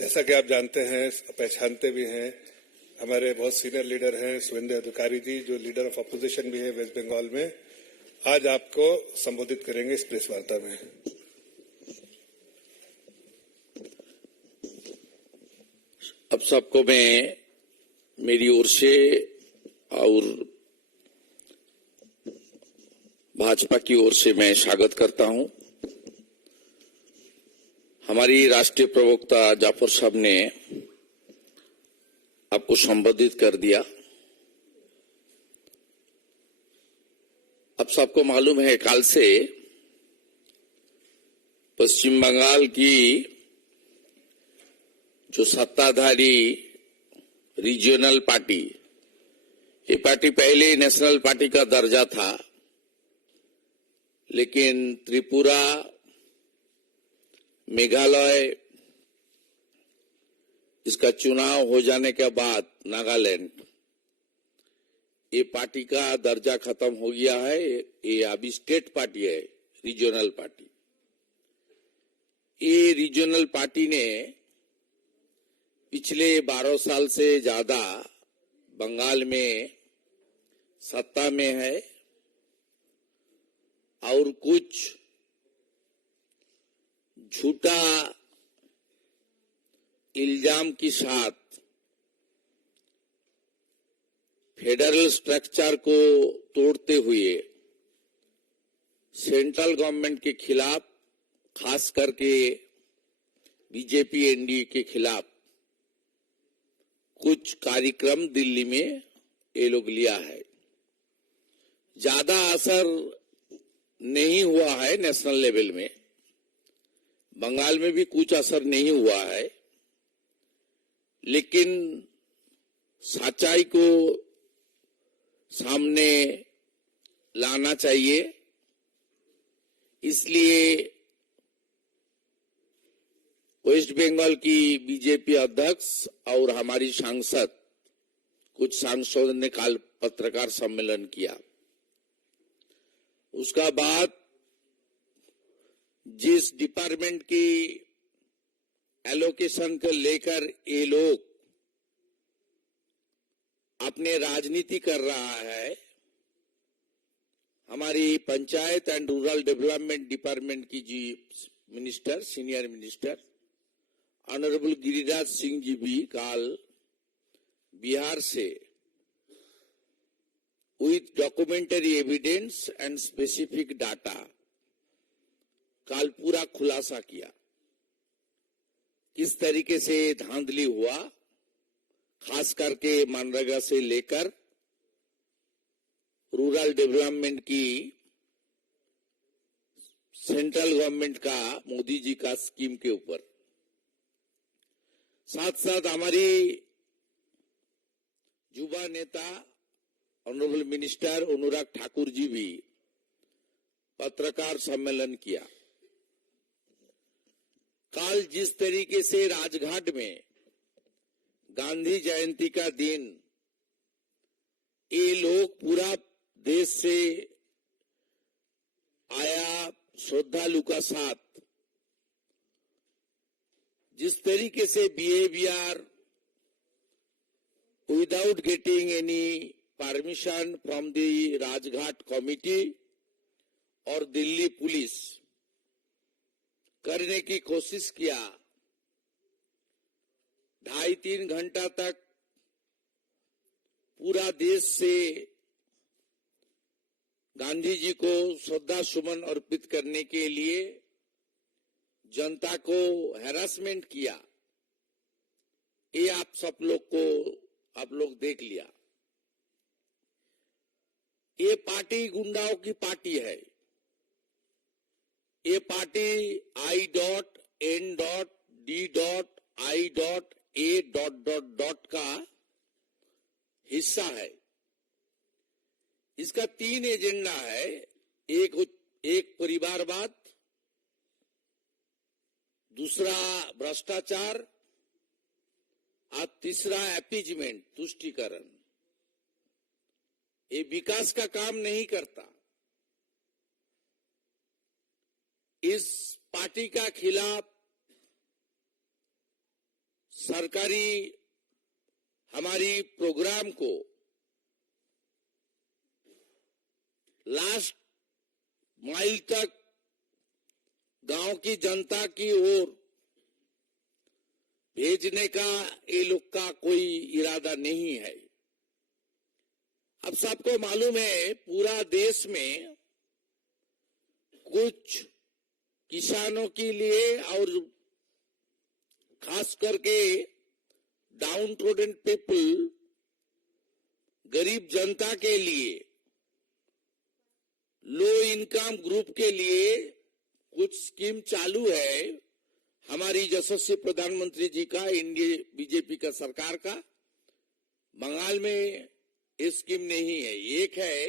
जैसा कि आप जानते हैं, पहचानते भी हैं, हमारे बहुत सीनियर लीडर हैं शुभेंदु अधिकारी जी, जो लीडर ऑफ अपोजिशन भी है वेस्ट बंगाल में, आज आपको संबोधित करेंगे इस प्रेस वार्ता में। अब सबको मैं मेरी ओर से और भाजपा की ओर से मैं स्वागत करता हूं। हमारी राष्ट्रीय प्रवक्ता जाफर साहब ने आपको संबोधित कर दिया। अब सबको मालूम है, कल से पश्चिम बंगाल की जो सत्ताधारी रीजनल पार्टी, ये पार्टी पहले नेशनल पार्टी का दर्जा था, लेकिन त्रिपुरा, मेघालय, इसका चुनाव हो जाने के बाद नागालैंड, ये पार्टी का दर्जा खत्म हो गया है। ये अभी स्टेट पार्टी है, रीजनल पार्टी। ये रीजनल पार्टी ने पिछले 12 साल से ज्यादा बंगाल में सत्ता में है और कुछ झूठा इल्जाम के साथ फेडरल स्ट्रक्चर को तोड़ते हुए सेंट्रल गवर्नमेंट के खिलाफ, खास करके बीजेपी एनडीए के खिलाफ कुछ कार्यक्रम दिल्ली में ये लोग लिया है। ज्यादा असर नहीं हुआ है नेशनल लेवल में, बंगाल में भी कुछ असर नहीं हुआ है, लेकिन सच्चाई को सामने लाना चाहिए। इसलिए वेस्ट बंगाल की बीजेपी अध्यक्ष और हमारी सांसद, कुछ सांसदों ने कल पत्रकार सम्मेलन किया। उसका बाद जिस डिपार्टमेंट की एलोकेशन को लेकर ये लोग अपने राजनीति कर रहा है, हमारी panchayat and rural development department की जी minister, senior minister honourable Giriraj Singh ji भी कल बिहार से with documentary evidence and specific data कल पूरा खुलासा किया, किस तरीके से धांधली हुआ, खास करके मनरेगा से लेकर रूरल डेवलपमेंट की सेंट्रल गवर्नमेंट का, मोदी जी का स्कीम के ऊपर। साथ साथ हमारी युवा नेता ऑनरेबल मिनिस्टर अनुराग ठाकुर जी भी पत्रकार सम्मेलन किया। कल जिस तरीके से राजघाट में गांधी जयंती का दिन ये लोग पूरा देश से आया श्रद्धालु का साथ जिस तरीके से behaviour without getting any permission from the Rajghat committee और दिल्ली पुलिस करने की कोशिश किया, 2.5-3 घंटा तक पूरा देश से गांधी जी को श्रद्धा सुमन अर्पित करने के लिए जनता को हैरासमेंट किया। ये आप लोग देख लिया। ये पार्टी गुंडाओं की पार्टी है। ये पार्टी I.N.D.I.A. का हिस्सा है। इसका 3 एजेंडा है, एक परिवारवाद, दूसरा भ्रष्टाचार और तीसरा अपीजमेंट, तुष्टीकरण। ये विकास का काम नहीं करता। इस पार्टी का खिलाफ सरकारी हमारी प्रोग्राम को लास्ट माइल तक गांव की जनता की ओर भेजने का ये लोग का कोई इरादा नहीं है। अब सबको मालूम है पूरा देश में कुछ किसानों के लिए और खास करके डाउन ट्रोडन पीपल, गरीब जनता के लिए, लो इनकम ग्रुप के लिए कुछ स्कीम चालू है हमारी यशस्वी प्रधानमंत्री जी का, इंडिया बीजेपी का सरकार का। बंगाल में ये स्कीम नहीं है। एक है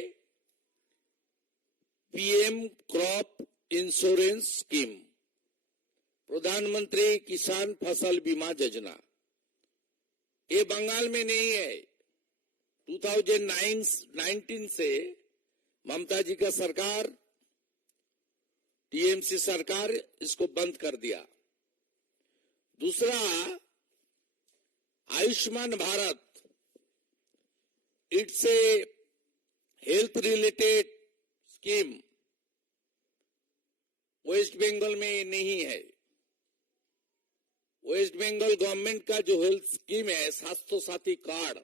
पीएम क्रॉप इंश्योरेंस स्कीम, प्रधानमंत्री किसान फसल बीमा योजना। ये बंगाल में नहीं है। 2019 से ममता जी का सरकार, टीएमसी सरकार इसको बंद कर दिया। दूसरा Ayushman Bharat, it's a health related scheme, West Bengal में नहीं है। वेस्ट बंगाल गवर्नमेंट का जो हेल्थ स्कीम है, स्वास्थ्य साथी कार्ड,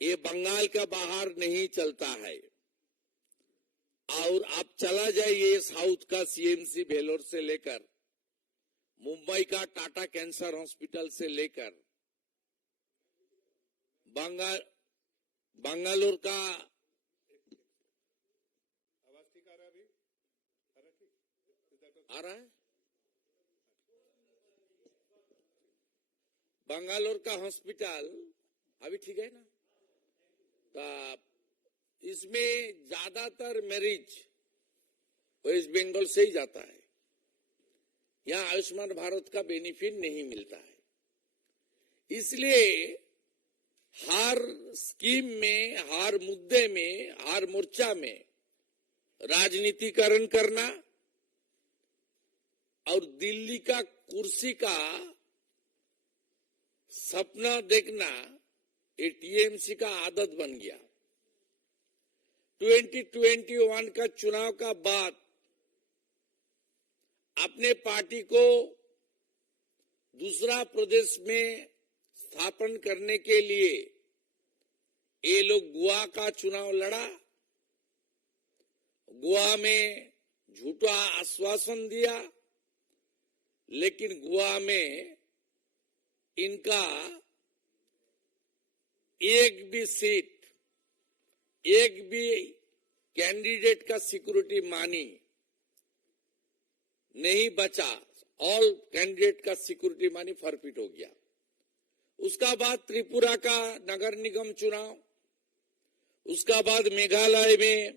ये बंगाल का बाहर नहीं चलता है। और आप चला जाइए साउथ का सीएमसी भेलोर से लेकर, मुंबई का टाटा कैंसर हॉस्पिटल से लेकर, बंगालोर का आवाज ठीक आ रहा है? अभी आ रहा है। बंगालोर का हॉस्पिटल अभी ठीक है ना? तो इसमें ज्यादातर मैरिज वेस्ट बंगाल से ही जाता है। यहाँ आयुष्मान भारत का बेनिफिट नहीं मिलता है। इसलिए हर स्कीम में, हर मुद्दे में, हर मोर्चा में राजनीतिकरण करना और दिल्ली का कुर्सी का सपना देखना, ये टीएमसी का आदत बन गया। 2021 का चुनाव का बाद अपने पार्टी को दूसरा प्रदेश में स्थापन करने के लिए ये लोग गोवा का चुनाव लड़ा। गोवा में झूठा आश्वासन दिया, लेकिन गोवा में इनका एक भी सीट, एक भी कैंडिडेट का सिक्योरिटी मनी नहीं बचा। ऑल कैंडिडेट का सिक्योरिटी मनी फॉरफिट हो गया। उसका बाद त्रिपुरा का नगर निगम चुनाव, उसका बाद मेघालय में,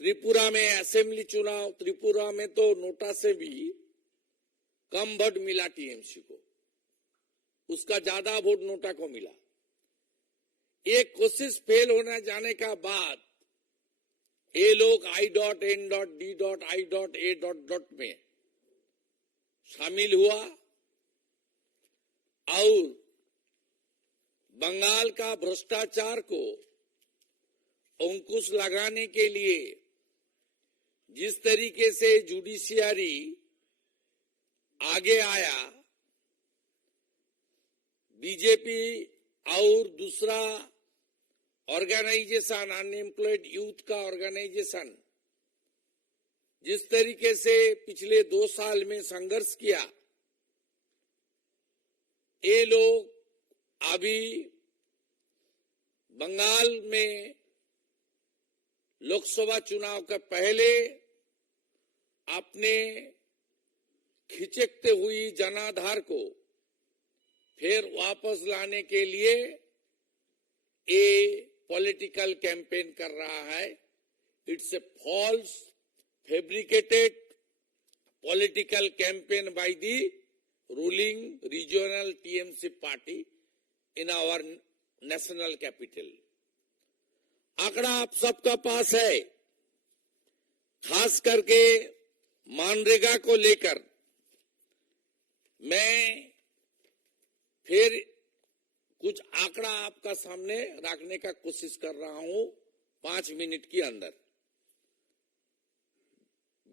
त्रिपुरा में असेंबली चुनाव। त्रिपुरा में तो नोटा से भी कम वोट मिला टीएमसी को, उसका ज्यादा वोट नोटा को मिला। एक कोशिश फेल होने जाने का बाद ये लोग I.N.D.I.A. में शामिल हुआ और बंगाल का भ्रष्टाचार को अंकुश लगाने के लिए जिस तरीके से जुडिशियरी आगे आया, बीजेपी और दूसरा ऑर्गेनाइजेशन, अनएम्प्लॉयड यूथ का ऑर्गेनाइजेशन, जिस तरीके से पिछले 2 साल में संघर्ष किया, ये लोग अभी बंगाल में लोकसभा चुनाव के पहले अपने खिचकते हुई जनाधार को फिर वापस लाने के लिए ये पॉलिटिकल कैंपेन कर रहा है। It's a false fabricated political campaign by the ruling regional TMC party in our national capital. आंकड़ा आप सबका पास है। खास करके मनरेगा को लेकर मैं फिर कुछ आंकड़ा आपका सामने रखने का कोशिश कर रहा हूं 5 मिनट के अंदर।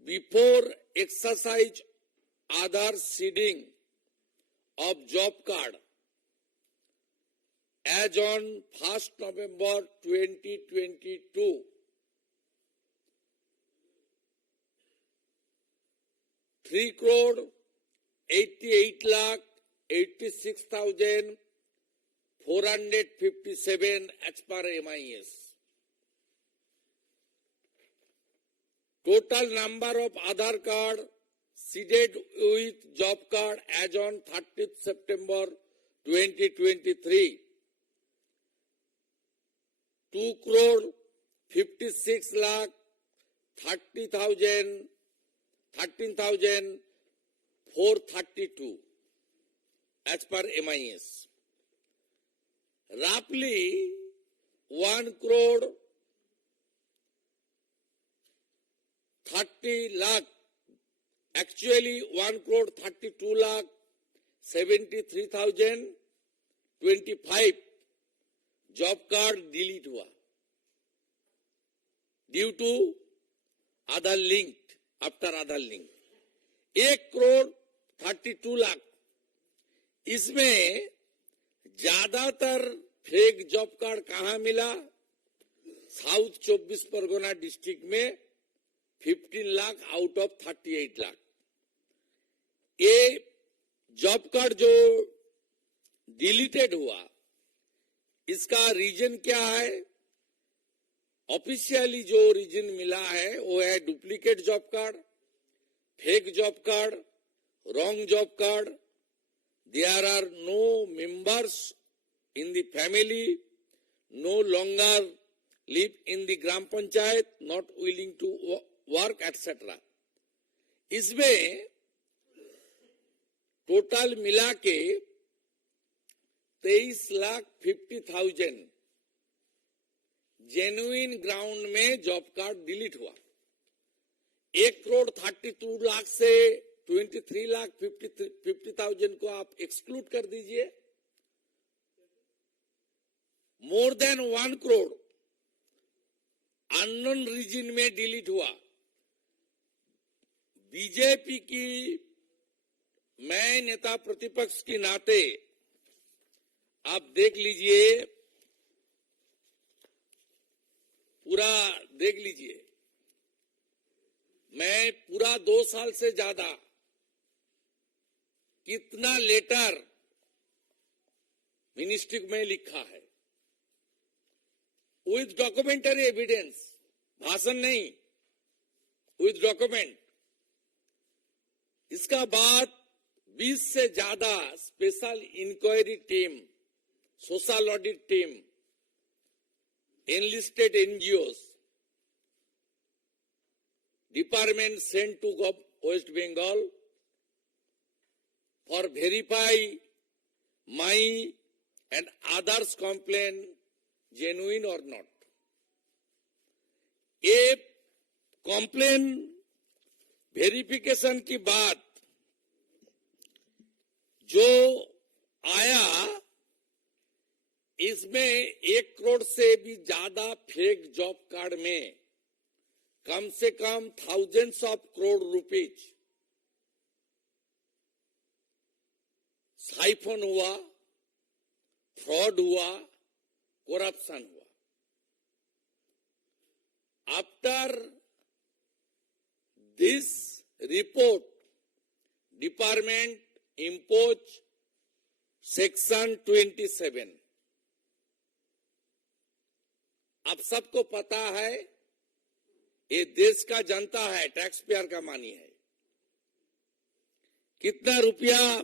Before exercise Aadhaar seeding of job card as on 1st November 2022, 3,88,86,457 as per MIS. Total number of Aadhaar card seeded with job card as on 30th September 2023, 2,56,30,13,432 as per MIS. Roughly 1,30 lakh, actually 1,32 lakh 73,025 job card delete हुआ due to Aadhaar link, after Aadhaar link. 1,32 lakh, इसमें ज्यादातर fake job card कहां मिला? South 24 Pargana district में 15 lakh out of 38 lakh. ये job card जो deleted हुआ, इसका रीजन क्या है? ऑफिशियली जो रीजन मिला है वो है duplicate job card, fake job card, wrong job card, there are no members in the family, no longer live in the gram panchayat, not willing to work etcetera. इसमें टोटल मिला के 23,50,000 जेन्युइन ग्राउंड में job card delete हुआ। 1,32 लाख से 23,50,000 को आप exclude कर दीजिए। More than 1 crore unknown reason में डिलीट हुआ। बीजेपी की मैं नेता प्रतिपक्ष के नाते आप देख लीजिए, पूरा देख लीजिए। मैं पूरा 2 साल से ज्यादा कितना लेटर मिनिस्ट्री में लिखा है विथ डॉक्यूमेंटरी एविडेंस, भाषण नहीं, विथ डॉक्यूमेंट। इसका बाद 20 से ज्यादा special inquiry team, social audit team, enlisted NGOs, department sent to West Bengal for verify my and others complaint genuine or not. ये complaint verification की बात जो आया, इसमें 1 करोड़ से भी ज्यादा फेक जॉब कार्ड में कम से कम thousands of crore rupees siphon हुआ, फ्रॉड हुआ, करप्शन हुआ। After this report, department impose section 27। आप सबको पता है ये देश का जनता है, टैक्स पेयर का मानी है। कितना रुपया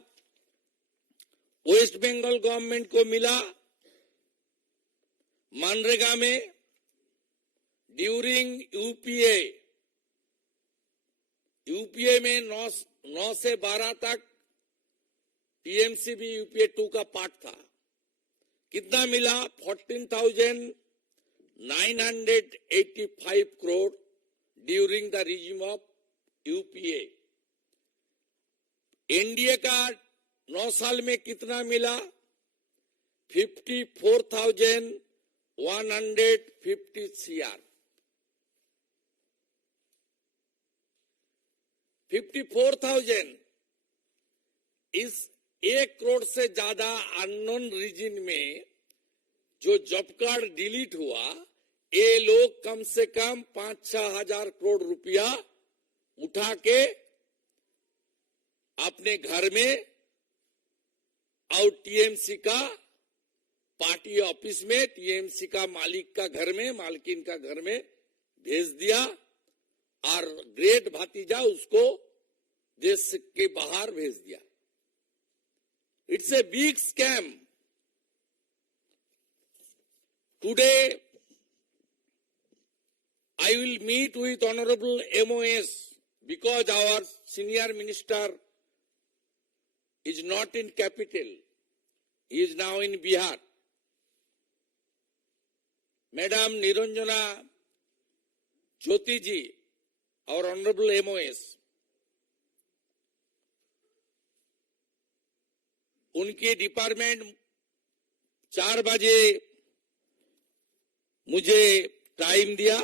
वेस्ट बंगाल गवर्नमेंट को मिला मनरेगा में ड्यूरिंग यूपीए में 9 से 12 तक पीएमसीबी यूपीए 2 का पार्ट था। कितना मिला? 14,985 crore during the regime of UPA. NDA का 9 साल में कितना मिला? 54,150 CR। 54,000। इस 1 करोड़ से ज्यादा अननोन रीजन में जो जॉब कार्ड डिलीट हुआ, ये लोग कम से कम 5-6 हजार करोड़ रुपया उठा के अपने घर में और टीएमसी का पार्टी ऑफिस में, टीएमसी का मालिक का घर में, मालकिन का घर में भेज दिया और ग्रेट भतीजा उसको देश के बाहर भेज दिया। It's a big scam. Today, I will meet with Honorable MOS because our senior minister is not in capital. He is now in Bihar. Madam Niranjana Jyoti ji, our Honorable MOS, उनके department 4 बजे मुझे time दिया।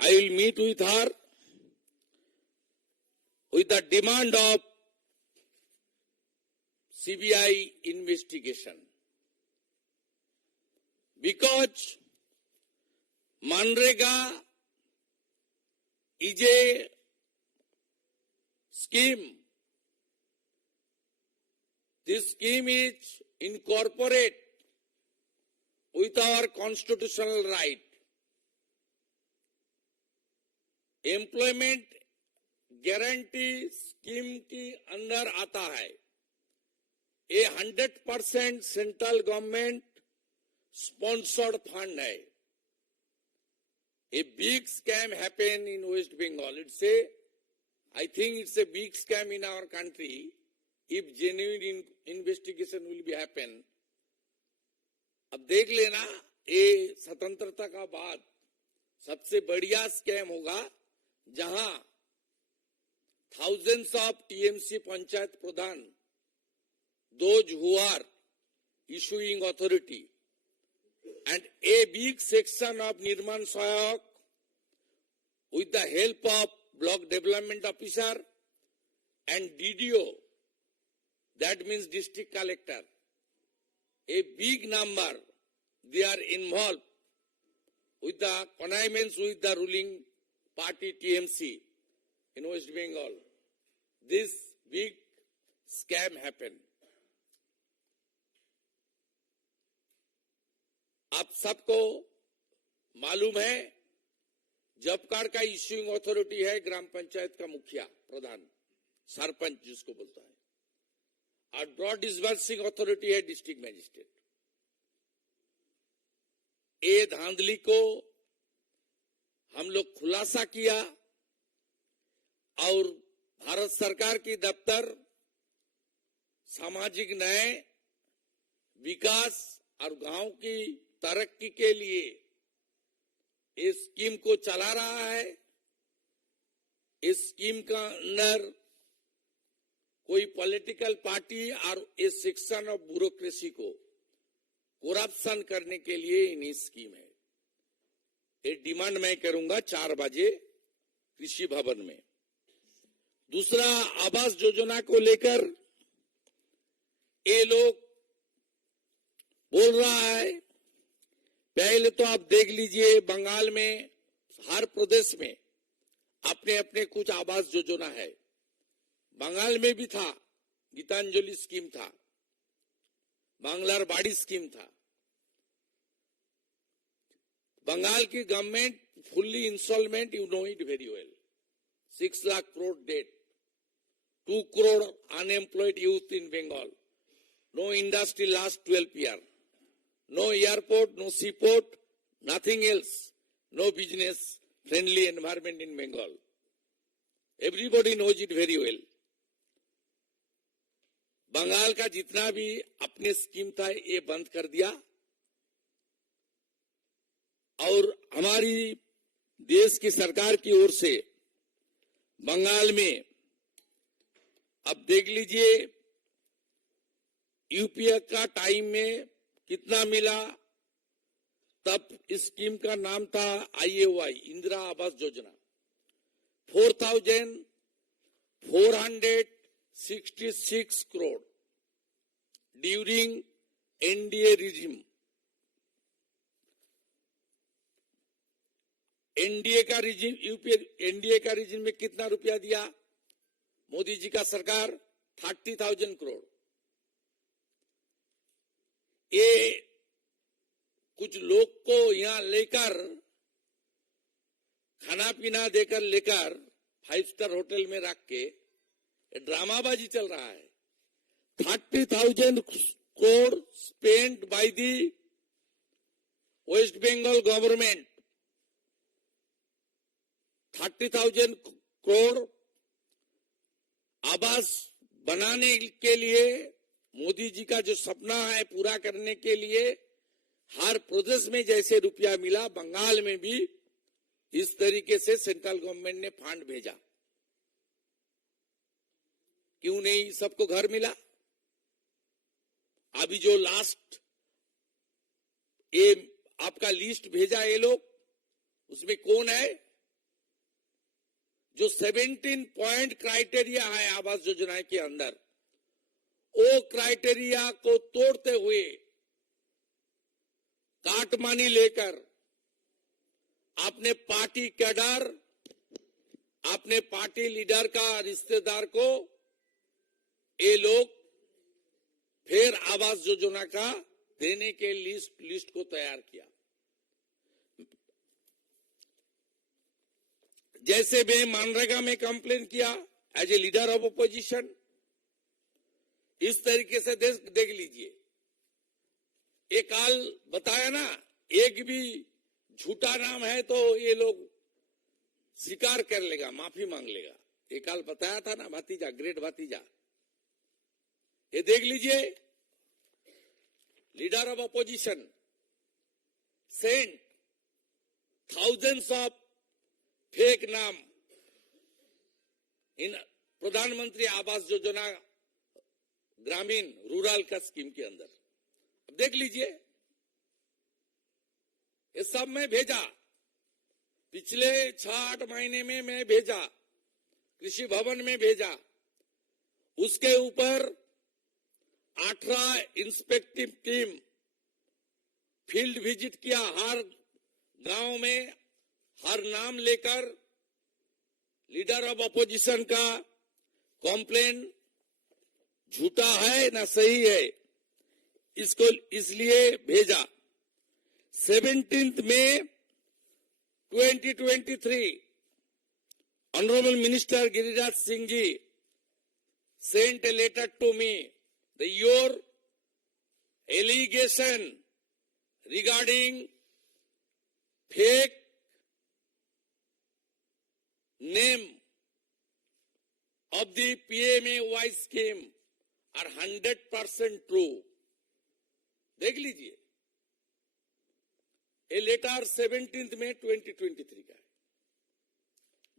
I will meet with her with the demand of CBI investigation, because Manrega is a scheme. This scheme is incorporate with our constitutional right. Employment guarantee scheme के अंदर आता है। ये 100% central government sponsored fund है। A big scam happened in West Bengal. I think it's a big scam in our country. If genuine investigation will be happen. अब देख लेना, ये स्वतंत्रता का बाद सबसे बढ़िया स्कैम होगा, जहां thousands of TMC panchayat Pradhan, those who are issuing authority, and a big section of Nirman Sahayak with the help of block development officer and DDO, that means district collector, a big number, they are involved with the connivance with the ruling party TMC in West Bengal. This big scam happened. आप सबको मालूम है, job card का issuing authority है ग्राम पंचायत का मुखिया, प्रधान, सरपंच जिसको बोलता है, और ड्रॉ डिसबर्सिंग अथॉरिटी है डिस्ट्रिक्ट मजिस्ट्रेट। ये धांधली को हम लोग खुलासा किया और भारत सरकार की दफ्तर सामाजिक न्याय, विकास और गांव की तरक्की के लिए इस स्कीम को चला रहा है। इस स्कीम का अंदर कोई पॉलिटिकल पार्टी और इस सेक्शन ऑफ ब्यूरोक्रेसी को करप्शन करने के लिए इन्हीं स्कीम है। ये डिमांड मैं करूंगा 4 बजे कृषि भवन में। दूसरा, आवास योजना को लेकर ये लोग बोल रहा है, पहले तो आप देख लीजिए, बंगाल में हर प्रदेश में अपने अपने कुछ आवास योजना है। बंगाल में भी था, गीतांजलि स्कीम था, बांग्लार बाड़ी स्कीम था। बंगाल की government fully instalment, you know it very well, 6 lakh crore debt, 2 crore unemployed youth in Bengal, no industry last 12 years, no airport, no seaport, nothing else, no business friendly environment in Bengal. Everybody knows it very well. Bengal का जितना भी अपने scheme था ये बंद कर दिया और हमारी देश की सरकार की ओर से बंगाल में अब देख लीजिए यूपीए का टाइम में कितना मिला। तब इस स्कीम का नाम था IAY, Indira Awas Yojana. 4,466 crore during NDA regime. NDA का रिजिम, यूपीए एनडीए का रिजिम में कितना रुपया दिया मोदी जी का सरकार? 30,000 करोड़। ये कुछ लोग को यहां लेकर खाना पीना देकर लेकर 5 स्टार होटल में रख के ड्रामाबाजी चल रहा है। 30,000 crore spent by the West Bengal government. 30,000 crore आवास बनाने के लिए, मोदी जी का जो सपना है पूरा करने के लिए हर प्रदेश में जैसे रुपया मिला, बंगाल में भी इस तरीके से सेंट्रल गवर्नमेंट ने फंड भेजा। क्यों नहीं सबको घर मिला? अभी जो लास्ट ये आपका लिस्ट भेजा ये लोग, उसमें कौन है? जो 17 पॉइंट क्राइटेरिया है आवास योजना के अंदर, वो क्राइटेरिया को तोड़ते हुए काटमानी लेकर अपने पार्टी कैडर, अपने पार्टी लीडर का रिश्तेदार को ये लोग फिर आवास योजना का देने के लिस्ट को तैयार किया। जैसे मैं मनरेगा में कंप्लेन किया as a leader of opposition, इस तरीके से देख लीजिए। एक काल बताया ना, एक भी झूठा नाम है तो ये लोग स्वीकार कर लेगा, माफी मांग लेगा। एक काल बताया था ना, भतीजा, ग्रेट भतीजा। ये देख लीजिए, leader of opposition sent thousands of fake नाम इन प्रधानमंत्री आवास योजना ग्रामीण रूरल का स्कीम के अंदर। अब देख लीजिए, ये सब मैं भेजा, पिछले 6-8 महीने में मैं भेजा, कृषि भवन में भेजा। उसके ऊपर 18 इंस्पेक्टिव टीम फील्ड विजिट किया, हर गांव में हर नाम लेकर लीडर ऑफ अपोजिशन का कॉम्प्लेन झूठा है ना सही है, इसको इसलिए भेजा। 17 May 2023 honourable minister Giriraj Singh ji sent a letter to me. Your allegation regarding fake name of the PMAY scheme are 100% true. देख लीजिए, ये लेटर 17 मई 2023 का है।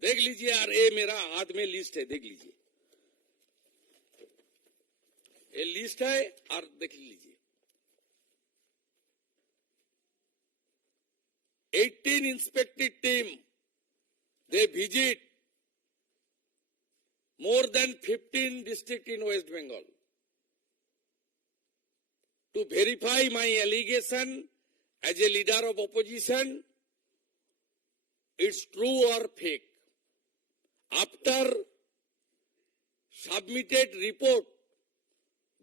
देख लीजिए यार, ये मेरा हाथ में लिस्ट है, देख लीजिए, ये लिस्ट है और देख लीजिए। 18 इंस्पेक्टिव team, they visit more than 15 districts in West Bengal to verify my allegation as a leader of opposition, it's true or fake. After submitted report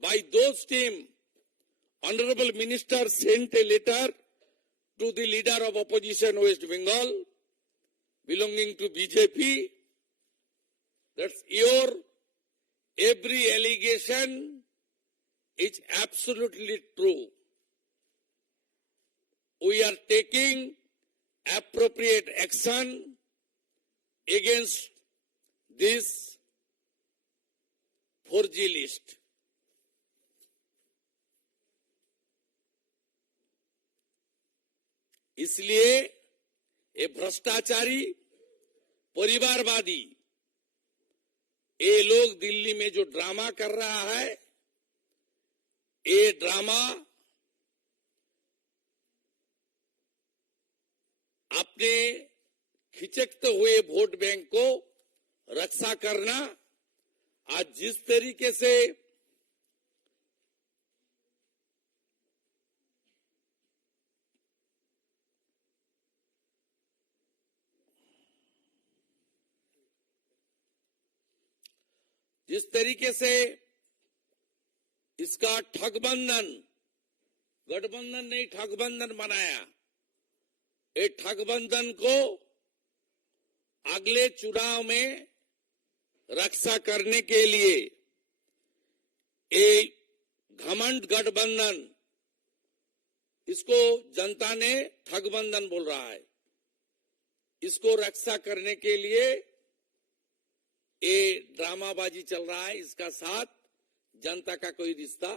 by those team, Honorable Minister sent a letter to the leader of opposition West Bengal belonging to BJP. That's your every allegation is absolutely true. We are taking appropriate action against this 4G list. इसलिए ये भ्रष्टाचारी, परिवारवादी ये लोग दिल्ली में जो drama कर रहा है, ये ड्रामा अपने खिचकते हुए वोट बैंक को रक्षा करना, आज जिस तरीके से इसका गठबंधन नहीं ठगबंधन बनाया, ये ठगबंधन को अगले चुनाव में रक्षा करने के लिए एक घमंड गठबंधन, इसको जनता ने ठगबंधन बोल रहा है, इसको रक्षा करने के लिए ये ड्रामाबाजी चल रहा है। इसका साथ जनता का कोई रिश्ता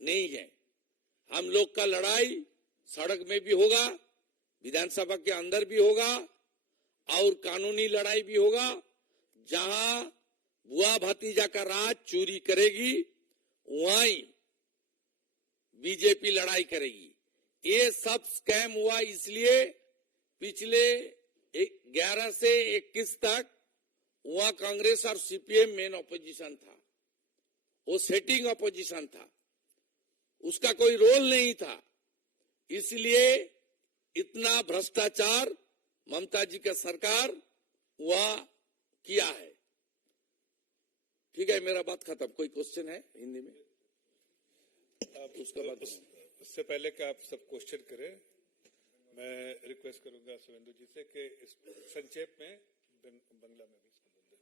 नहीं है। हम लोग का लड़ाई सड़क में भी होगा, विधानसभा के अंदर भी होगा और कानूनी लड़ाई भी होगा। जहां बुआ भतीजा का राज चोरी करेगी, वहीं बीजेपी लड़ाई करेगी। ये सब स्कैम हुआ इसलिए पिछले 11 से 21 तक वहां कांग्रेस और सीपीएम मेन ऑपोजिशन था, वो सेटिंग ऑपोजिशन था, उसका कोई रोल नहीं था। इसलिए इतना भ्रष्टाचार ममता जी का सरकार वहां किया है। ठीक है, मेरा बात खत्म। कोई क्वेश्चन है हिंदी में? आप उसका बाद उससे पहले कि आप सब क्वेश्चन करें, मैं रिक्वेस्ट करूंगा सुवेंदु जी से कि इस संक्षेप में बांग्ला में भी इसको बोल दें।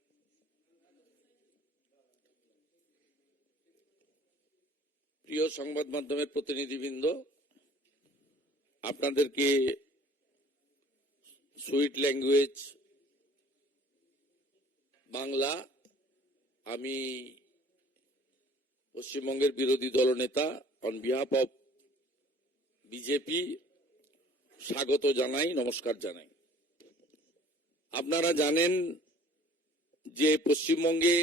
প্রিয় সংবাদ মাধ্যমের প্রতিনিধিবৃন্দ, আপনাদেরকে সুইট ল্যাঙ্গুয়েজ বাংলা আমি পশ্চিমবঙ্গের বিরোধী দলনেতা অন বিহাফ অফ বিজেপি স্বাগত জানাই, নমস্কার জানাই। আপনারা জানেন যে পশ্চিমবঙ্গে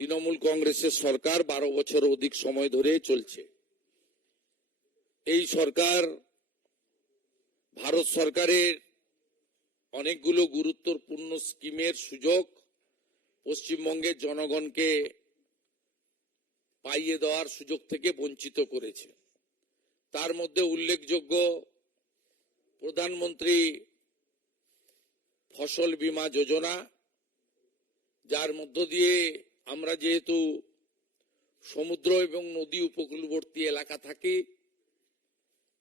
তৃণমূল কংগ্রেসের সরকার 12 বছর অধিক সময় ধরে চলছে। এই সরকার ভারত সরকারের অনেকগুলো গুরুত্বপূর্ণ স্কিমের সুযোগ পশ্চিমবঙ্গের জনগণকে পাইয়ে দেওয়ার সুযোগ থেকে বঞ্চিত করেছে। তার মধ্যে উল্লেখযোগ্য প্রধানমন্ত্রী ফসল বীমা যোজনা, যার মধ্য দিয়ে আমরা যেহেতু সমুদ্র এবং নদী উপকূলবর্তী এলাকা থাকি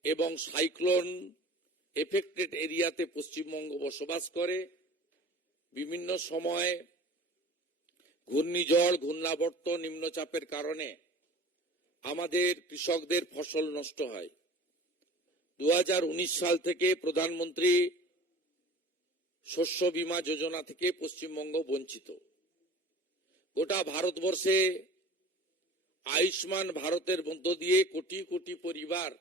এবং সাইক্লোন এফেক্টেড এরিয়াতে পশ্চিমবঙ্গ বসবাস করে, বিভিন্ন সময় ঘূর্ণিঝড়, ঘূর্ণাবর্ত, নিম্নচাপের কারণে আমাদের কৃষকদের ফসল নষ্ট হয়। 2019 সাল থেকে প্রধানমন্ত্রী শস্য বীমা যোজনা থেকে পশ্চিমবঙ্গ বঞ্চিত। গোটা ভারতবর্ষে আয়ুষ্মান ভারতের মধ্য দিয়ে কোটি কোটি পরিবার,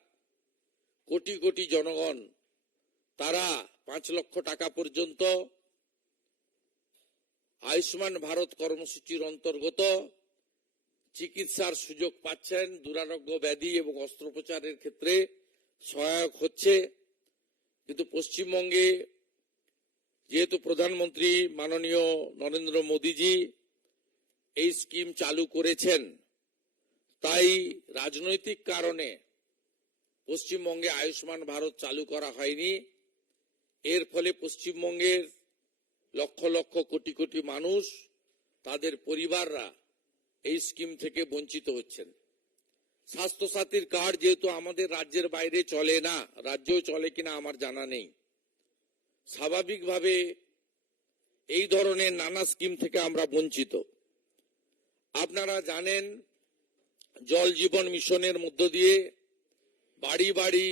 কোটি কোটি জনগণ, তারা 5 লক্ষ টাকা পর্যন্ত আয়ুষ্মান ভারত কর্মসূচির অন্তর্গত চিকিৎসার সুযোগ পাচ্ছেন। দুরারোগ্য ব্যাধি এবং অস্ত্রোপচারের ক্ষেত্রে সহায়ক হচ্ছে। কিন্তু পশ্চিমবঙ্গে যেহেতু প্রধানমন্ত্রী মাননীয় নরেন্দ্র মোদীজি এই স্কিম চালু করেছেন, তাই রাজনৈতিক কারণে পশ্চিমবঙ্গে আয়ুষ্মান ভারত চালু করা হয়নি। এর ফলে পশ্চিমবঙ্গের লক্ষ লক্ষ কোটি কোটি মানুষ, তাদের পরিবাররা এই স্কিম থেকে বঞ্চিত হচ্ছেন। স্বাস্থ্যসাথীর কার্ড যেহেতু আমাদের রাজ্যের বাইরে চলে না, রাজ্যেও চলে কিনা আমার জানা নেই, স্বাভাবিকভাবে এই ধরনের নানা স্কিম থেকে আমরা বঞ্চিত। আপনারা জানেন জল জীবন মিশনের মধ্য দিয়ে বাড়ি বাড়ি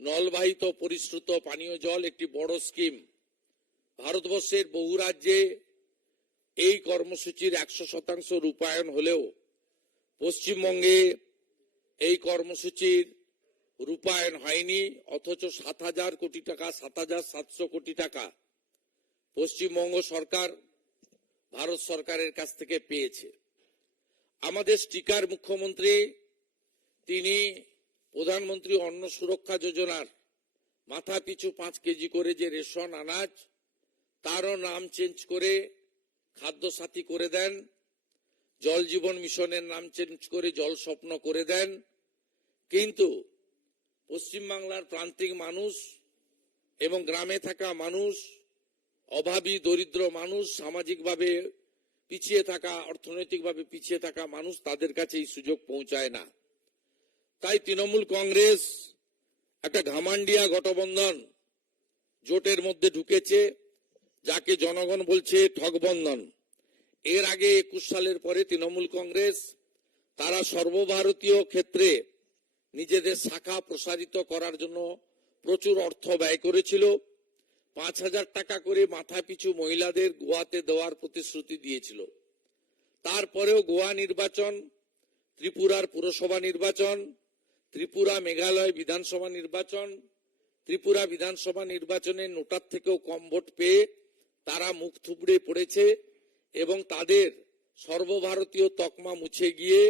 নলবাহিত পরিশ্রুত পানীয় জল একটি বড় স্কিম। ভারতবর্ষের বহু রাজ্যে এই কর্মসূচির 100% রূপায়ণ হলেও পশ্চিমবঙ্গে এই কর্মসূচির রূপায়ণ হয়নি। অথচ 7,000 কোটি টাকা, 7,700 কোটি টাকা পশ্চিমবঙ্গ সরকার ভারত সরকারের কাছ থেকে পেয়েছে। আমাদের স্টিকার মুখ্যমন্ত্রী তিনি প্রধানমন্ত্রী অন্ন সুরক্ষা যোজনার মাথা পিছু 5 কেজি করে যে রেশন আনাজ তারও নাম চেঞ্জ করে খাদ্য সাথী করে দেন, জল জীবন মিশনের নাম চেঞ্জ করে জল স্বপ্ন করে দেন। কিন্তু পশ্চিমবাংলার প্রান্তিক মানুষ এবং গ্রামে থাকা মানুষ, অভাবী দরিদ্র মানুষ, সামাজিকভাবে পিছিয়ে থাকা, অর্থনৈতিকভাবে পিছিয়ে থাকা মানুষ, তাদের কাছে এই সুযোগ পৌঁছায় না। তাই তৃণমূল কংগ্রেস একটা ঘামান্ডিয়া গঠবন্ধন জোটের মধ্যে ঢুকেছে, যাকে জনগণ বলছে ঠগবন্ধন। এর আগে 21 সালের পরে তৃণমূল কংগ্রেস তারা সর্বভারতীয় ক্ষেত্রে নিজেদের শাখা প্রসারিত করার জন্য প্রচুর অর্থ ব্যয় করেছিল। 5,000 টাকা করে মাথা পিছু মহিলাদের গোয়াতে দেওয়ার প্রতিশ্রুতি দিয়েছিল। তারপরেও গোয়া নির্বাচন, ত্রিপুরার পুরসভা নির্বাচন, ত্রিপুরা মেঘালয় বিধানসভা নির্বাচন, ত্রিপুরা বিধানসভা নির্বাচনে নোটার থেকেও কম ভোট পেয়ে তারা মুখ থুবড়ে পড়েছে এবং তাদের সর্বভারতীয় তকমা মুছে গিয়ে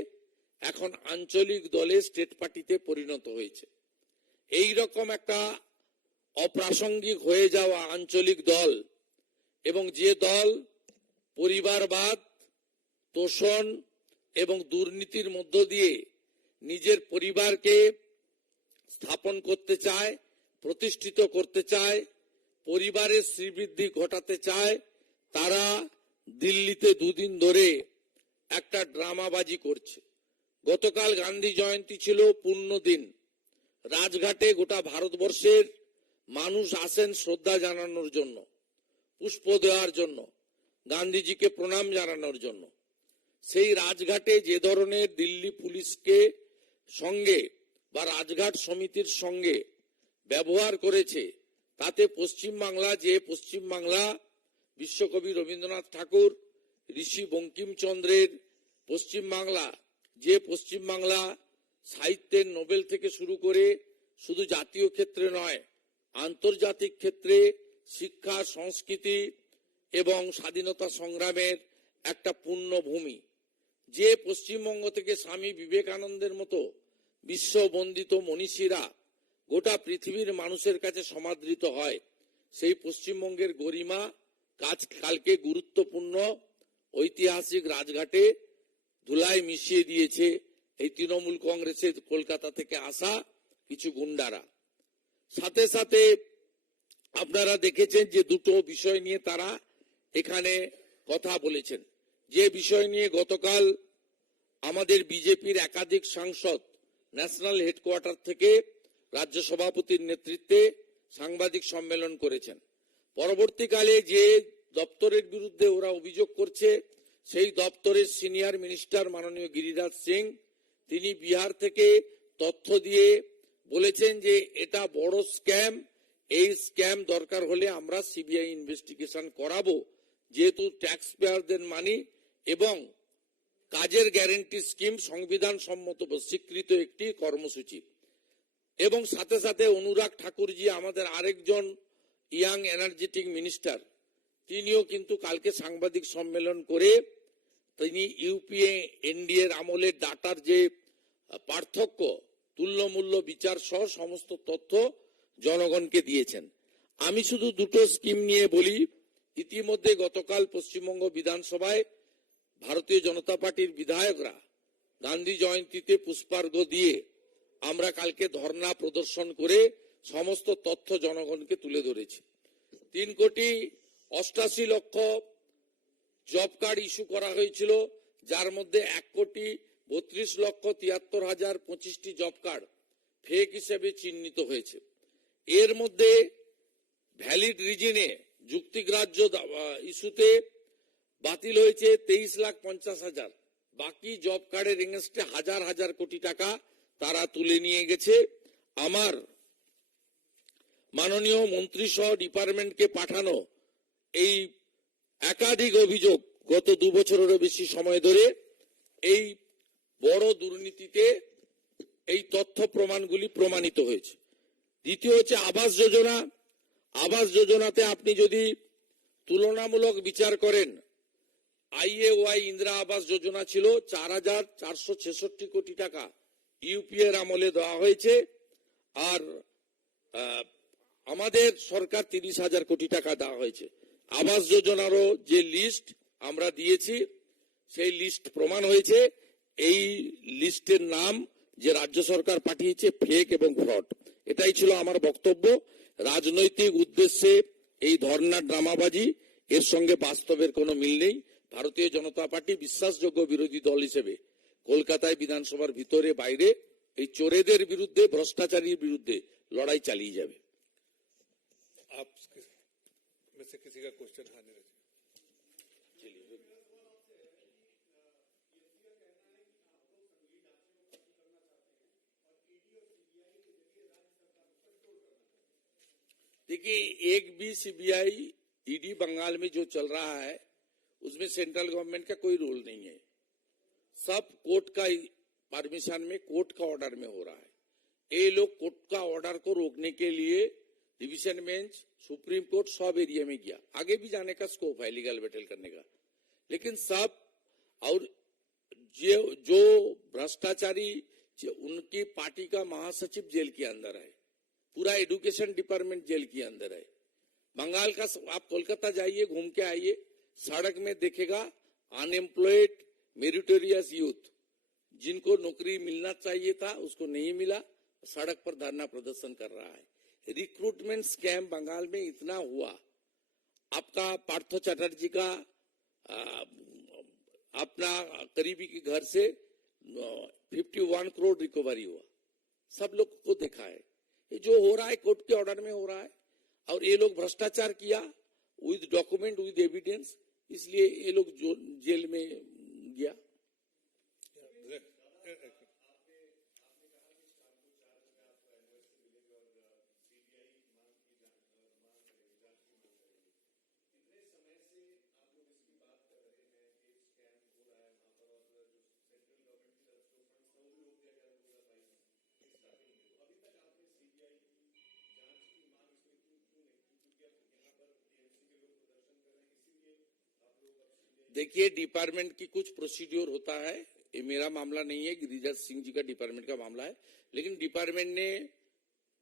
এখন আঞ্চলিক দলে স্টেট পার্টিতে পরিণত হয়েছে। এই রকম একটা অপ্রাসঙ্গিক হয়ে যাওয়া আঞ্চলিক দল এবং যে দল পরিবারবাদ, তোষণ এবং দুর্নীতির মধ্য দিয়ে নিজের পরিবারকে স্থাপন করতে চায়, প্রতিষ্ঠিত করতে চায়, পরিবারের শ্রীবৃদ্ধি ঘটাতে চায়, তারা দিল্লিতে 2 দিন ধরে একটা ড্রামাবাজি করছে। গতকাল গান্ধী জয়ন্তী ছিল, পূর্ণ দিন। রাজঘাটে গোটা ভারতবর্ষের মানুষ আসেন শ্রদ্ধা জানানোর জন্য, পুষ্প দেওয়ার জন্য, গান্ধীজিকে প্রণাম জানানোর জন্য। সেই রাজঘাটে যে ধরনের দিল্লি পুলিশকে সঙ্গে বা রাজঘাট সমিতির সঙ্গে ব্যবহার করেছে, তাতে পশ্চিমবাংলা বিশ্বকবি রবীন্দ্রনাথ ঠাকুর, ঋষি বঙ্কিমচন্দ্রের পশ্চিমবাংলা, যে পশ্চিমবাংলা সাহিত্যের নোবেল থেকে শুরু করে শুধু জাতীয় ক্ষেত্রে নয়, আন্তর্জাতিক ক্ষেত্রে শিক্ষা, সংস্কৃতি এবং স্বাধীনতা সংগ্রামের একটা পুণ্যভূমি, যে পশ্চিমবঙ্গ থেকে স্বামী বিবেকানন্দের মতো বিশ্ববন্দিত মনীষীরা গোটা পৃথিবীর মানুষের কাছে সমাদৃত হয়, সেই পশ্চিমবঙ্গের গরিমা কালকে গুরুত্বপূর্ণ ঐতিহাসিক রাজঘাটে ধুলায় মিশিয়ে দিয়েছে এই তৃণমূল কংগ্রেসের কলকাতা থেকে আসা কিছু গুন্ডারা। সাথে সাথে আপনারা দেখেছেন যে 2টো বিষয় নিয়ে তারা এখানে কথা বলেছেন। যে বিষয় নিয়ে গতকাল আমাদের বিজেপির একাধিক সাংসদ ন্যাশনাল হেডকোয়ার্টার থেকে রাজ্য সভাপতির নেতৃত্বে সাংবাদিক সম্মেলন করেছেন। পরবর্তীকালে যে দপ্তরের বিরুদ্ধে ওরা অভিযোগ করছে, সেই দপ্তরের সিনিয়র মিনিস্টার মাননীয় গিরিরাজ সিং, তিনি বিহার থেকে তথ্য দিয়ে বলেছেন যে এটা বড় স্ক্যাম, এই স্ক্যাম দরকার হলে আমরা সিবিআই ইনভেস্টিগেশন করাবো, যেহেতু ট্যাক্স পেয়ারদের মানি এবং কাজের গ্যারান্টি স্কিম সংবিধান সম্মত স্বীকৃত একটি কর্মসূচি। এবং সাথে সাথে অনুরাগ ঠাকুরজি, আমাদের আরেকজন ইয়াং এনার্জেটিক মিনিস্টার, তিনিও কিন্তু কালকে সাংবাদিক সম্মেলন করে তিনি ইউপিএ এনডিএর আমলের ডাটার যে পার্থক্য, তুল্যমূল্য বিচার সহ সমস্ত তথ্য জনগণকে দিয়েছেন। আমি শুধু 2টো স্কিম নিয়ে বলি। ইতিমধ্যে গতকাল পশ্চিমবঙ্গ বিধানসভায় ভারতীয় জনতা পার্টির বিধায়করা গান্ধী জয়ন্তীতে পুষ্পার্ঘ্য দিয়ে আমরা কালকে ধর্ণা প্রদর্শন করে সমস্ত তথ্য জনগণকে তুলে ধরেছি। 3,88,00,000 জব কার্ড ইস্যু করা হয়েছিল, যার মধ্যে 1,32,73,025টি জব কার্ড ফেক হিসেবে চিহ্নিত হয়েছে। এর মধ্যে ভ্যালিড রিজনে যুক্তিগ্রাহ্য ইস্যুতে বাতিল হয়েছে 23,50,000। বাকি জব কার্ডের এগেইনস্টে হাজার হাজার কোটি টাকা তারা তুলে নিয়ে গেছে। আমার মাননীয় মন্ত্রী সহ ডিপার্টমেন্টকে পাঠানো এই একাধিক অভিযোগ গত 2 বছরেরও বেশি সময় ধরে এই বড় দুর্নীতিতে এই তথ্য প্রমাণগুলি প্রমাণিত হয়েছে। দ্বিতীয় হচ্ছে আবাস যোজনা। আবাস যোজনাতে আপনি যদি তুলনামূলক বিচার করেন, আইএওয়াই ইন্দিরা আবাস যোজনা ছিল 4,466 কোটি টাকা ইউপিএর আমলে দেওয়া হয়েছে, আর আমাদের সরকার 30,000 কোটি টাকা দেওয়া হয়েছে। আবাস যোজনারও যে লিস্ট আমরা দিয়েছি সেই লিস্ট প্রমাণ হয়েছে, এই লিস্টের নাম যে রাজ্য সরকার পাঠিয়েছে ফেক এবং ফ্রড। এটাই ছিল আমার বক্তব্য। রাজনৈতিক উদ্দেশ্যে এই ধর্ণার ড্রামাবাজি, এর সঙ্গে বাস্তবের কোনো মিল নেই। ভারতীয় জনতা পার্টি বিশ্বাসযোগ্য বিরোধী দল হিসেবে কলকাতায় বিধানসভার ভিতরে বাইরে এই চোরেদের বিরুদ্ধে, ভ্রষ্টাচারীর বিরুদ্ধে লড়াই চালিয়ে যাবে। आप में से किसी का क्वेश्चन आने लगे? देखिए, एक भी सीबीआई ईडी बंगाल में जो चल रहा है उसमें सेंट्रल गवर्नमेंट का कोई रोल नहीं है। सब कोर्ट का परमिशन में, कोर्ट का ऑर्डर में हो रहा है। ये लोग कोर्ट का ऑर्डर को रोकने के लिए डिवीजन बेंच, सुप्रीम कोर्ट सब एरिया में गया। आगे भी जाने का स्कोप है लीगल बैटल करने का, लेकिन सब और जो भ्रष्टाचारी, उनकी पार्टी का महासचिव जेल के अंदर है, पूरा एजुकेशन डिपार्टमेंट जेल के अंदर है। बंगाल का आप कोलकाता जाइए, घूम के आइए, सड़क में देखेगा अनएम्प्लॉयड मेरिटोरियस यूथ, जिनको नौकरी मिलना चाहिए था उसको नहीं मिला, सड़क पर धरना प्रदर्शन कर रहा है। रिक्रूटमेंट स्कैम बंगाल में इतना हुआ। आपका पार्थो चैटर्जी का अपना करीबी के घर से 51 करोड़ रिकवरी हुआ, सब लोग को देखा है। ये जो हो रहा है कोर्ट के ऑर्डर में हो रहा है, और ये लोग भ्रष्टाचार किया विद डॉक्यूमेंट, विद एविडेंस, इसलिए ये लोग जेल में गया। देखिए, डिपार्टमेंट की कुछ प्रोसीड्योर होता है, ये मेरा मामला नहीं है, गिरिराज सिंह जी का डिपार्टमेंट का मामला है, लेकिन डिपार्टमेंट ने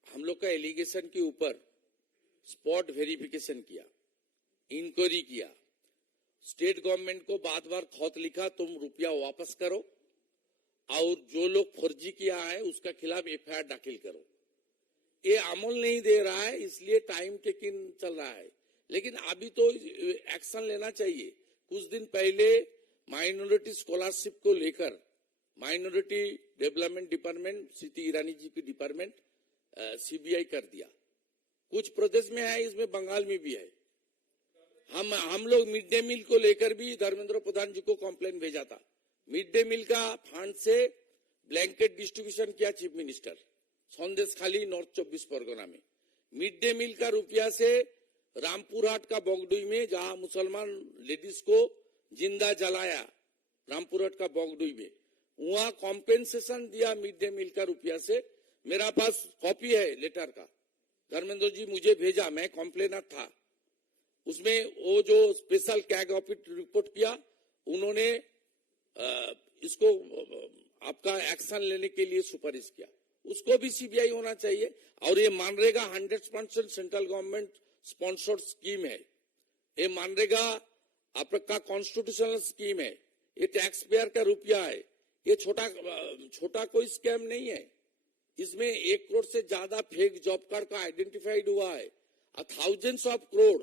हम लोग का एलिगेशन के ऊपर स्पॉट वेरिफिकेशन किया, इंक्वायरी किया, स्टेट गवर्नमेंट को बार बार खत लिखा तुम रुपया वापस करो, और जो लोग फर्जी किया है उसका खिलाफ एफआईआर दाखिल करो। ये अमल नहीं दे रहा है, इसलिए टाइम टेकिंग चल रहा है, लेकिन अभी तो एक्शन लेना चाहिए। कुछ दिन पहले माइनॉरिटी स्कॉलरशिप को लेकर minority development department, Smriti Irani ji की डिपार्टमेंट सीबीआई कर दिया। कुछ प्रदेश में है, इसमें बंगाल में भी है। हम लोग मिड डे मील को लेकर भी धर्मेंद्र प्रधान जी को कंप्लेन भेजा था। मिड डे मील का फंड से ब्लैंकेट डिस्ट्रीब्यूशन किया चीफ मिनिस्टर, संदेश खाली नॉर्थ 24 परगना में। मिड डे मील का रुपया से रामपुर हाट का बगडुई में, जहां मुसलमान लेडीज को जिंदा जलाया, रामपुर हाट का बगडुई में, वहां कॉम्पेंसेशन दिया मिड डे मील का रुपया से। मेरा पास कॉपी है लेटर का, धर्मेंद्र जी मुझे भेजा, मैं कंप्लेनर था। उसमें वो जो स्पेशल कैग ऑफिस रिपोर्ट किया, उन्होंने इसको आपका एक्शन लेने के लिए सुपारिश किया। उसको भी सीबीआई होना चाहिए। और ये MNREGA 100% central government sponsored scheme है। ये मनरेगा आपका कॉन्स्टिट्यूशनल स्कीम है, ये टैक्स पेयर का रुपया है, ये छोटा कोई स्कैम नहीं है। इसमें 1 करोड़ से ज्यादा फेक जॉब कार्ड का आइडेंटिफाइड हुआ है, थाउजेंड्स ऑफ करोड़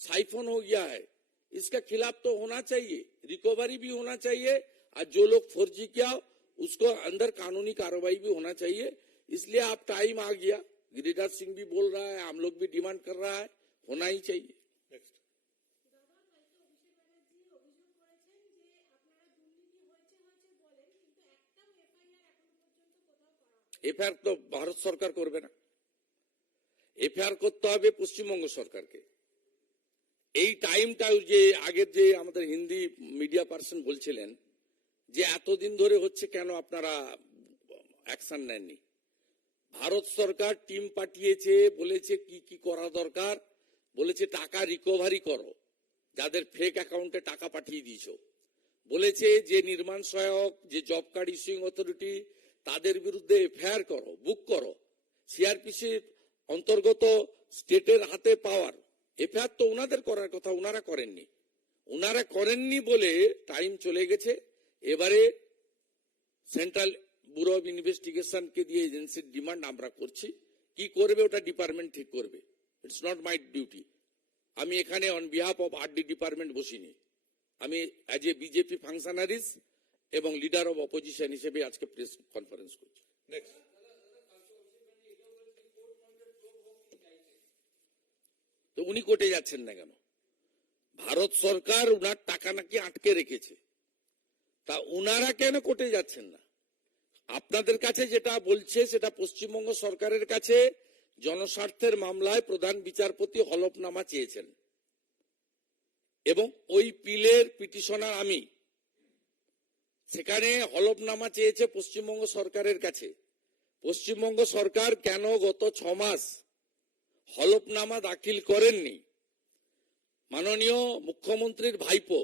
साइफन हो गया है। इसका खिलाफ तो होना चाहिए, रिकवरी भी होना चाहिए, और जो लोग फर्जी किया उसको अंदर कानूनी कार्रवाई भी होना चाहिए। इसलिए आप टाइम आ गया, गिरिराज सिंह भी बोल रहा है, हम लोग भी डिमांड कर रहा है, होना ही चाहिए। এফআইআর তো ভারত সরকার করবে না, এফআইআর করতে হবে পশ্চিমবঙ্গ সরকারকে। এই টাইমটা যে আগের যে আমাদের হিন্দি মিডিয়া পার্সন বলছিলেন যে এতদিন ধরে হচ্ছে, কেন আপনারা অ্যাকশন নেননি? ভারত সরকার টিম পাঠিয়েছে, বলেছে কি কি করা দরকার, বলেছে টাকা রিকভারি করো। যাদের ফেক অ্যাকাউন্টে টাকা পাঠিয়ে দিয়েছো, বলেছে যে নির্মাণ সহায়ক, যে জব কার্ড ইস্যুইং অথরিটি, তাদের বিরুদ্ধে এফআইআর করো, বুক করো। সিআরপিসির অন্তর্গত স্টেটের হাতে পাওয়ার, এফআইআর তো ওনাদের করার কথা, ওনারা করেননি। ওনারা করেননি বলে টাইম চলে গেছে। এবারে সেন্ট্রাল ব্যুরো অফ ইনভেস্টিগেশনকে দিয়ে এজেন্সির ডিমান্ড আমরা করছি। কি করবে ওটা ডিপার্টমেন্ট ঠিক করবে, ইটস নট মাই ডিউটি। আমি এখানে on behalf of RD department বসিনি, আমি অ্যাজ এ বিজেপি ফাংশনারিজ এবং লিডার অফ অপোজিশন হিসেবে আজকে প্রেস কনফারেন্স করছি। Next. তো উনি কোর্টে যাচ্ছেন না কেন? ভারত সরকার উনার টাকা নাকি আটকে রেখেছে, তা উনারা কেন কোর্টে যাচ্ছেন না? আপনাদের কাছে যেটা বলছে সেটা পশ্চিমবঙ্গ সরকারের কাছে জনস্বার্থের মামলায় প্রধান বিচারপতি হলফনামা চেয়েছেন এবং ওই পিলের পিটিশনার আমি। সেখানে হলফনামা চেয়েছে পশ্চিমবঙ্গ সরকারের কাছে। পশ্চিমবঙ্গ সরকার কেন গত 6 মাস হলফনামা দাখিল করেননি? মাননীয় মুখ্যমন্ত্রীর ভাইপো,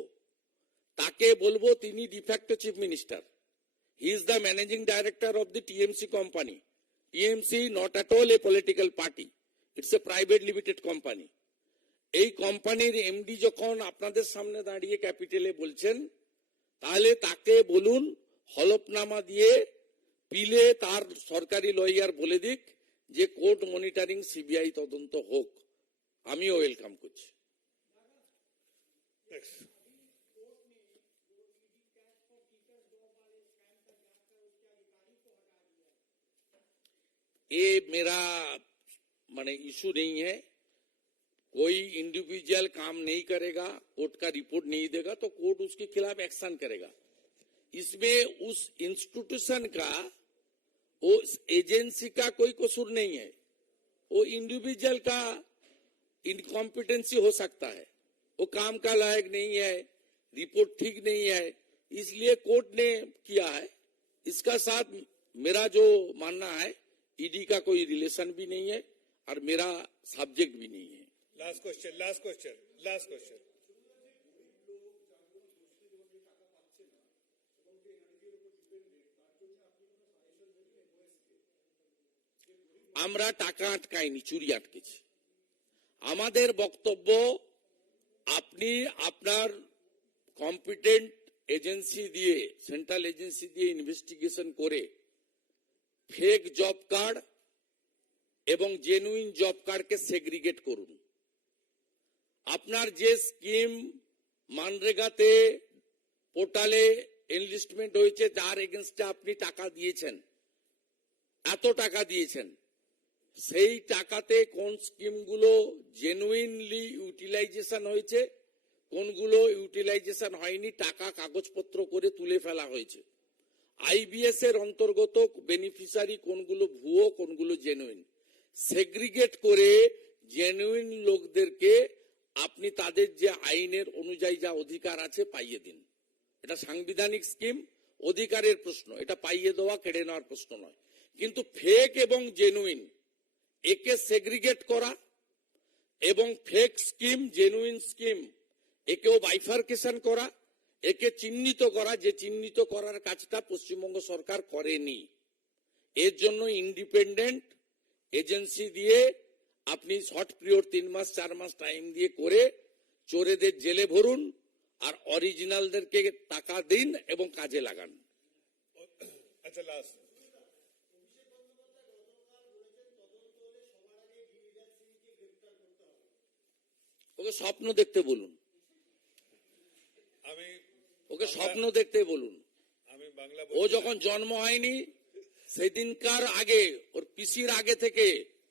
তাকে বলবো, তিনি de facto chief minister, he is the managing director of the TMC company. TMC not at all a political party, it's a private limited company. এই কোম্পানির এমডি যখন আপনাদের সামনে দাঁড়িয়ে ক্যাপিটালে বলছেন, তাহলে তাকে বলুন হলফনামা দিয়ে পিলে তার সরকারি লয়ার বলে দিক যে কোর্ট মনিটরিং সিবিআই তদন্ত হোক। আমিও ওয়েলকাম করছি। Next. ये मेरा माने इशू नहीं है। कोई इंडिविजुअल काम नहीं करेगा, कोर्ट का रिपोर्ट नहीं देगा तो कोर्ट उसके खिलाफ एक्शन करेगा। इसमें उस इंस्टीट्यूशन का, उस एजेंसी का कोई कसूर नहीं है। वो इंडिविजुअल का इनकॉम्पिटेंसी हो सकता है, वो काम का लायक नहीं है, रिपोर्ट ठीक नहीं है, इसलिए कोर्ट ने किया है। इसका साथ मेरा जो मानना है, ईडी का कोई रिलेशन भी नहीं है और मेरा सब्जेक्ट भी नहीं है। Last question. Last question. Last question. আমরা টাকা আটকাইনি, চুরি আটকেছি। আমাদের বক্তব্য, আপনি আপনার কম্পিটেন্ট এজেন্সি দিয়ে, সেন্ট্রাল এজেন্সি দিয়ে ইনভেস্টিগেশন করে ফেক জব কার্ড এবং জেনুইন জব কার্ডকে সেগ্রিগেট করুন। আপনার যে স্কিম মানরেগাতে পোর্টালে এনলিস্টমেন্ট হয়েছে, যার এগেনস্টে আপনি টাকা দিয়েছেন, এত টাকা দিয়েছেন, সেই টাকাতে কোন স্কিমগুলো জেনুইনলি ইউটিলাইজেশন হয়েছে, কোনগুলো ইউটিলাইজেশন হয়নি, টাকা কাগজপত্র করে তুলে ফেলা হয়েছে। আইবিএস এর অন্তর্গত বেনিফিশিয়ারি কোনগুলো ভুয়ো, কোনগুলো জেনুইন, সেগ্রিগেট করে জেনুইন লোকদেরকে আপনি তাদের যে আইনের অনুযায়ী যা অধিকার আছে পাইয়ে দিন। এটা সাংবিধানিক স্কিম, অধিকারের প্রশ্ন, এটা পাইয়ে দেওয়া, কেড়ে নেওয়ার প্রশ্ন নয়। কিন্তু ফেক এবং জেনুইন একে সেগ্রিগেট করা এবং ফেক স্কিম জেনুইন স্কিম একেও বাইফার্কেশন করা, একে চিহ্নিত করা, যে চিহ্নিত করার কাজটা পশ্চিমবঙ্গ সরকার করেনি। এর জন্য ইন্ডিপেন্ডেন্ট এজেন্সি দিয়ে আপনি শর্ট পিরিয়ড 3 মাস 4 মাস টাইম দিয়ে করে চোরেদের জেলে ভরুন আর অরিজিনালদেরকে টাকা দিন এবং কাজে লাগান। আচ্ছা, লাস্ট। ওকে স্বপ্ন দেখতে বলুন, আমি ওকে স্বপ্ন দেখতে বলুন। আমি বাংলা ও যখন জন্ম হয়নি সেদিনকার আগে, ওর পিসির আগে থেকে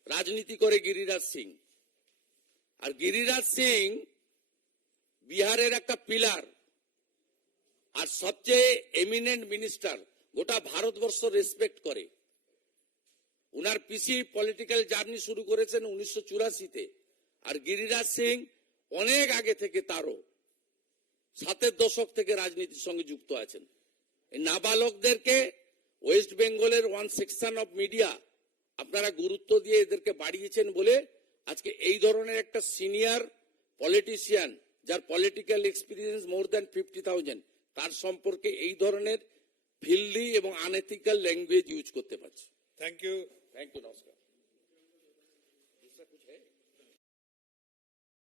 রাজনীতি করে গিরিরাজ সিং। আর গিরিরাজ সিং বিহারের একটা পিলার আর সবচেয়ে এমিনেন্ট মিনিস্টার, গোটা ভারতবর্ষ রেসপেক্ট করে। উনার পিসি পলিটিক্যাল জার্নি শুরু করেছেন 1984-তে, আর গিরিরাজ সিং অনেক আগে থেকে, তারও 7-এর দশক থেকে রাজনীতির সঙ্গে যুক্ত আছেন। এই নাবালকদেরকে ওয়েস্ট বেঙ্গলের ওয়ান সেকশন অফ মিডিয়া আপনারা গুরুত্ব দিয়ে এদেরকে বাড়িয়েছেন বলে আজকে এই ধরনের একটা সিনিয়র পলিটিশিয়ান যার পলিটিক্যাল এক্সপিরিয়েন্স মোর দ্যান 50,000 তার সম্পর্কে এই ধরনের ফিল্ডি এবং আনএথিক্যাল ল্যাঙ্গুয়েজ ইউজ করতে পারছে। Thank you. থ্যাংক ইউ, নমস্কার।